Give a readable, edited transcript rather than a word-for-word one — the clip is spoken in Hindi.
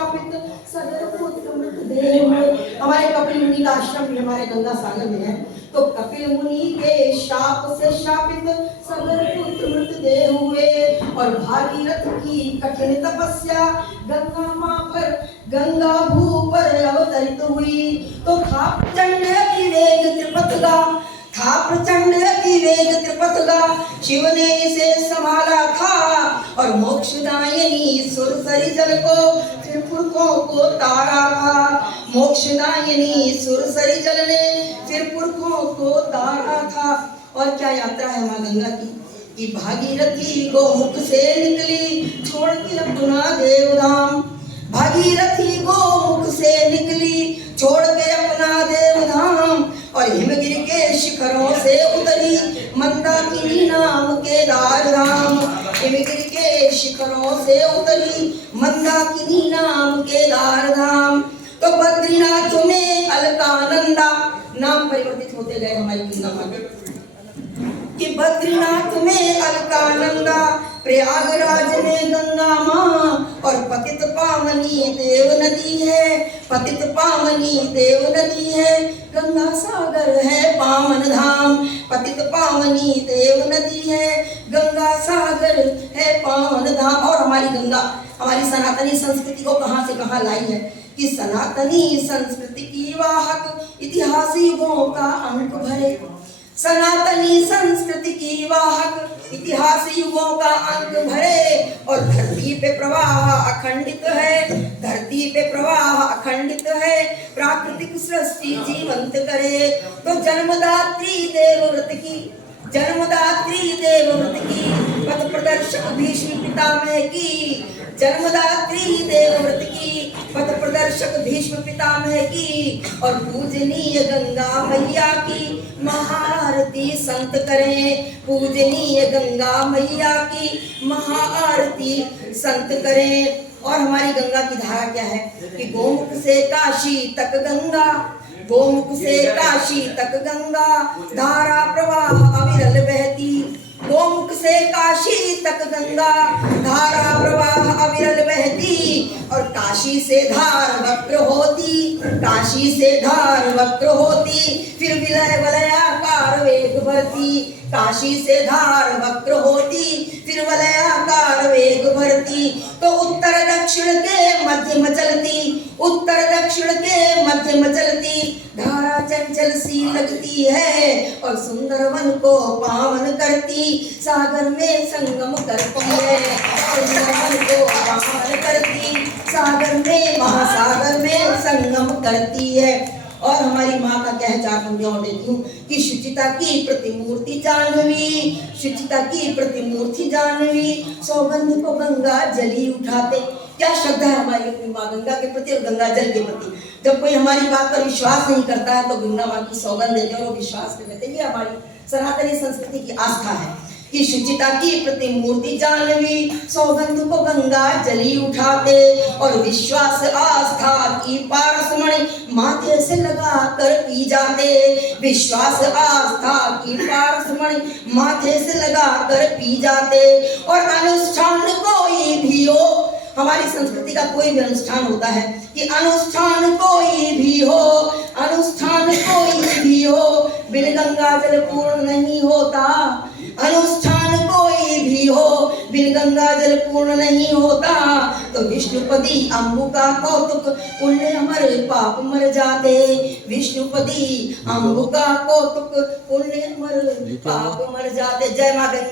शापित सगर पुत्र मृत देव। हमारे कपिल मुनि का आश्रम भी हमारे गंगा सागर में है। तो कपिल मुनि के शाप से शापित सगर पुत्र मृत देव हुए और भागीरथ की कठिन तपस्या गंगा मां पर, गंगा भू पर अवतरित हुई। तो था प्रचंड विवेक त्रिपतगा, था प्रचंड विवेक त्रिपतगा, शिव ने इसे संभाला था और मोक्षदायिनी सुरसरी जल को त्रिपुरखों को तारा था। मोक्षदायिनी सुरसरी जल ने त्रिपुरखों को तारा था। और क्या यात्रा है मां गंगा की कि भागीरथी गोमुख से निकली छोड़ के अपना देवधाम। भागीरथी गोमुख से निकली छोड़ के अपना देवधाम और हिमगिरी के शिखरों से उतरी मंदाकिनी नाम केदार धाम। हिमगिरी के शिखरों से उतरी मंदाकिनी नाम केदार धाम। तो बद्रीनाथ में अलकानंदा, नाम परिवर्तित होते गए हमारी गंगा मां कि बद्रीनाथ में अलकानंदा, प्रयागराज में गंगा मां और पतित पावनी देव नदी है। पतित पावनी देव नदी है, गंगा सागर है पावन धाम। पतित पावनी देव नदी है, गंगा सागर है पावन धाम। और हमारी गंगा हमारी सनातनी संस्कृति को कहां से कहां लाई है कि सनातनी संस्कृति की वाहक इतिहास युगों का अंक भरे। सनातनी संस्कृति की वाहक इतिहास युगों का अंक भरे और धरती पे प्रवाह अखंडित है। धरती पे प्रवाह अखंडित है, प्राकृतिक सृष्टि जीवंत करे। तो जन्मदात्री देवव्रत की, जन्मदात्री देवव्रत की पथ प्रदर्शक भीष्म पितामह की, जन्मदात्री देवव्रत की पथ प्रदर्शक भीष्म पितामह की और पूजनीय गंगा मैया की महाआरती संत करें। पूजनीय गंगा मैया की महाआरती संत करें। और हमारी गंगा की धारा क्या है कि गोमुख से काशी तक गंगा, गोमुख से काशी तक गंगा धारा प्रवाह अविरल बहती। गोमुख से काशी तक गंगा धारा प्रवाह अविरल बहती और काशी से धार वक्र होती, काशी से धार वक्र होती फिर विलय वलयाकार वेग भरती। काशी से धार वक्र होती फिर वलयाकार वेग भरती। तो उत्तर दक्षिण के मध्य में चलती, उत्तर दक्षिण के मध्य में चलती धारा चंचल सी लगती है और सुंदर वन को पावन करती सागर में संगम करती है। सुंदर वन को पावन करती सागर में, महासागर में संगम करती है। और हमारी माँ का क्या है, चार पंक्तियां और देती हूँ कि शुचिता की प्रतिमूर्ति जानवी, शुचिता की प्रतिमूर्ति जानवी, सौगंध को गंगा जली उठाते। क्या श्रद्धा है हमारी अपनी माँ गंगा के प्रति और गंगा जल के प्रति। जब कोई हमारी बात पर विश्वास नहीं करता है तो गंगा माँ की सौगंध देते हैं और विश्वास कर लेते हैं। ये हमारी सनातनी संस्कृति की आस्था है कि शुचिता की प्रतिमूर्ति जानवी, सौगंध को गंगा जली उठाते और विश्वास आस्था की पारसमणि माथे से लगा कर पी जाते। विश्वास आस्था की पारसमणि माथे से लगा कर पी जाते। और अनुष्ठान कोई भी हो, हमारी संस्कृति का कोई भी अनुष्ठान होता है कि अनुष्ठान कोई भी हो, अनुष्ठान कोई भी हो बिन गंगा जल पूर्ण नहीं होता। अनुष्ठान कोई भी हो बिन गंगा जल पूर्ण नहीं होता। तो विष्णुपदी अम्बु का कौतुक पुण्य अमर पाप मर जाते। विष्णुपदी अम्बु का कौतुक पुण्य अमर पाप मर जाते। जय मां गंगा।